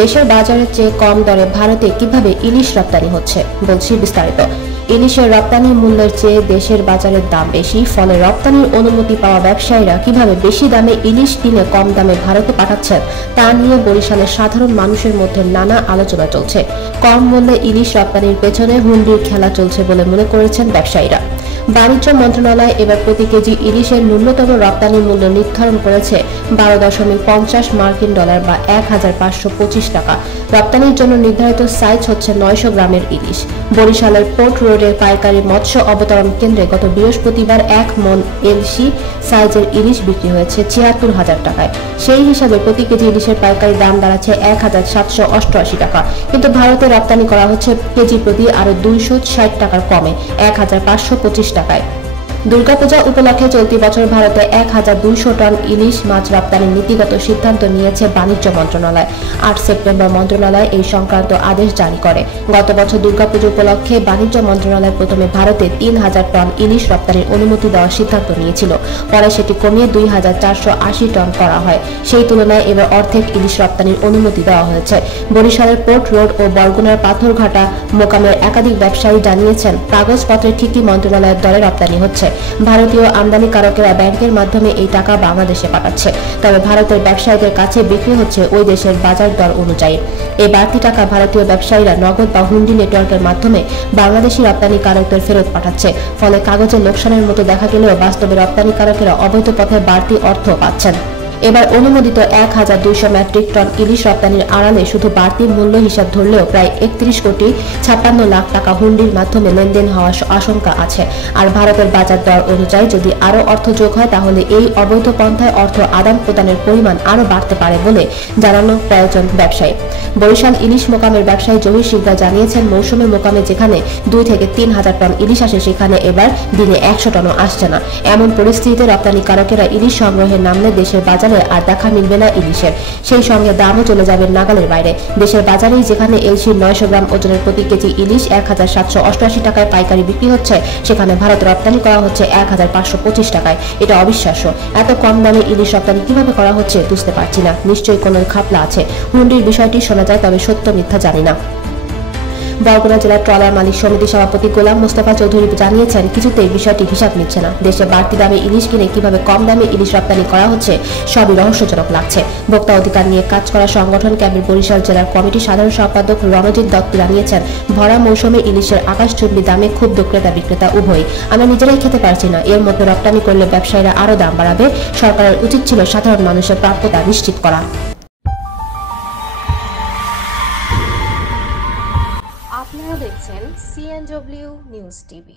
দেশের বাজারের চেয়ে কম দরে ভারতে কিভাবে ইলিশ রপ্তানি হচ্ছে, বলছি বিস্তারিত। ইলিশের রপ্তানি মূল্যের চেয়ে দেশের বাজারের দাম বেশি, ফলে রপ্তানির অনুমতি পাওয়া ব্যবসায়ীরা কিভাবে বেশি দামে ইলিশ কিনে কম দামে ভারতে পাঠাচ্ছেন তা নিয়ে বরিশালের সাধারণ মানুষের মধ্যে নানা আলোচনা চলছে। কম মূল্যে ইলিশ রপ্তানির পেছনে হুন্ডির খেলা চলছে বলে মনে করেছেন ব্যবসায়ীরা। বাণিজ্য মন্ত্রণালয় এবার প্রতি কেজি ইলিশের ন্যূনতম রপ্তানি মূল্য নির্ধারণ করেছে 12.50 মার্কিন ডলার বা 1525 টাকা। রপ্তানির জন্য নির্ধারিত সাইজ হচ্ছে 900 গ্রামের ইলিশ। বরিশালের পোর্ট রোডের পাইকারি মৎস্য অবতরণ কেন্দ্রে গত বৃহস্পতিবার 1 মন এলসি সাইজের ইলিশ বিক্রি হয়েছে ৭৬,০০০ টাকায়। সেই হিসাবে প্রতি কেজি ইলিশের পাইকারি দাম দাঁড়াচ্ছে 1,788 টাকা, কিন্তু ভারতে রপ্তানি করা হচ্ছে কেজি প্রতি আরো 260 টাকার কমে 1,525 টাকায়। দুর্গাপূজা উপলক্ষে চলতি বছর ভারতে 1,200 টন ইলিশ মাছ রপ্তানির নীতিগত সিদ্ধান্ত নিয়েছে বাণিজ্য মন্ত্রণালয়। 8 সেপ্টেম্বর মন্ত্রণালয় এই সংক্রান্ত আদেশ জারি করে। গত বছর দুর্গাপূজা উপলক্ষে বাণিজ্য মন্ত্রণালয় প্রথমে ভারতে 3,000 টন ইলিশ রপ্তানির অনুমতি দেওয়ার সিদ্ধান্ত নিয়েছিল, পরে সেটি কমিয়ে 2,480 টন করা হয়। সেই তুলনায় এবার অর্ধেক ইলিশ রপ্তানির অনুমতি দেওয়া হয়েছে। বরিশালের পোর্ট রোড ও বরগুনার পাথরঘাটা মোকামের একাধিক ব্যবসায়ী জানিয়েছেন, কাগজপত্রে ঠিকই মন্ত্রণালয়ের দরে রপ্তানি হচ্ছে। ভারতীয় আমদানিকারকেরা ব্যাংকের মাধ্যমে এই টাকা বাংলাদেশে পাঠাচ্ছে, তবে ভারতের ব্যবসায়ীদের কাছে বিক্রি হচ্ছে ওই দেশের বাজার দর অনুযায়ী। এই বাড়তি টাকা ভারতীয় ব্যবসায়ীরা নগদ বা হুন্ডি নেটওয়ার্কের মাধ্যমে বাংলাদেশি রপ্তানিকারকদের ফেরত পাঠাচ্ছে। ফলে কাগজে লোকসানের মতো দেখা গেলেও বাস্তবে রপ্তানিকারকেরা অবৈধ পথে বাড়তি অর্থ পাচ্ছেন। এবার অনুমোদিত 1,200 মেট্রিক টন ইলিশ রপ্তানির আড়ালে শুধু বাড়তি মূল্য হিসাব ধরলেও প্রায় 31,56 লাখ টাকা হুন্ডির মাধ্যমে লেনদেন হওয়ার আশঙ্কা আছে। আর ভারতের বাজার দর অনুযায়ী যদি আরও অর্থ যোগ হয়, তাহলে এই অবৈধ পন্থায় অর্থ আদান প্রদানের পরিমাণ আরও বাড়তে পারে বলে জানানো প্রয়োজন ব্যবসায়ী। বরিশাল ইলিশ মোকামের ব্যবসায়ী জহির শিকদার জানিয়েছেন, মৌসুমে মোকামে যেখানে 2 থেকে 3,000 টন ইলিশ আসে, সেখানে এবার দিনে 100 টনও আসছে না। এমন পরিস্থিতিতে রপ্তানিকারকেরা ইলিশ সংগ্রহে নামলে দেশের বাজারে আর দেখা মিলবে না ইলিশের, সেই সঙ্গে দামও চলে যাবে নাগালের বাইরে। দেশের বাজারেই যেখানে এলসি 900 গ্রাম ওজনের প্রতি কেজি ইলিশ 1,788 টাকায় পাইকারি বিক্রি হচ্ছে, সেখানে ভারত রপ্তানি করা হচ্ছে 1,525 টাকায়। এটা অবিশ্বাস্য। এত কম দামে ইলিশ রপ্তানি কিভাবে করা হচ্ছে বুঝতে পারছি না। নিশ্চয়ই কোনো খাপলা আছে। হুন্ডির বিষয়টি শোনা যায়, তবে সত্য মিথ্যা জানি না। বরগুনা জেলার ট্রলার মালিক সমিতি সভাপতি গোলাম মোস্তফা চৌধুরী জানিয়েছেন, কিছুতেই বিষয়টি হিসাব নিচ্ছে না। দেশে বাড়তি দামে ইলিশ কিনে কিভাবে কম দামে ইলিশ রপ্তানি করা হচ্ছে সবই রহস্যজনক লাগছে। ভোক্তা অধিকার নিয়ে কাজ করা সংগঠন ক্যাবির বরিশাল জেলার কমিটির সাধারণ সম্পাদক রণজিৎ দত্ত জানিয়েছেন, ভরা মৌসুমে ইলিশের আকাশচুম্বী দামে ক্ষুব্ধ ক্রেতা বিক্রেতা উভয়ই। আমরা নিজেরাই খেতে পারছি না, এর মধ্যে রপ্তানি করলে ব্যবসায়ীরা আরও দাম বাড়াবে। সরকারের উচিত ছিল সাধারণ মানুষের প্রাপ্যতা নিশ্চিত করা। আপনারা দেখছেন CNW নিউজ টিভি।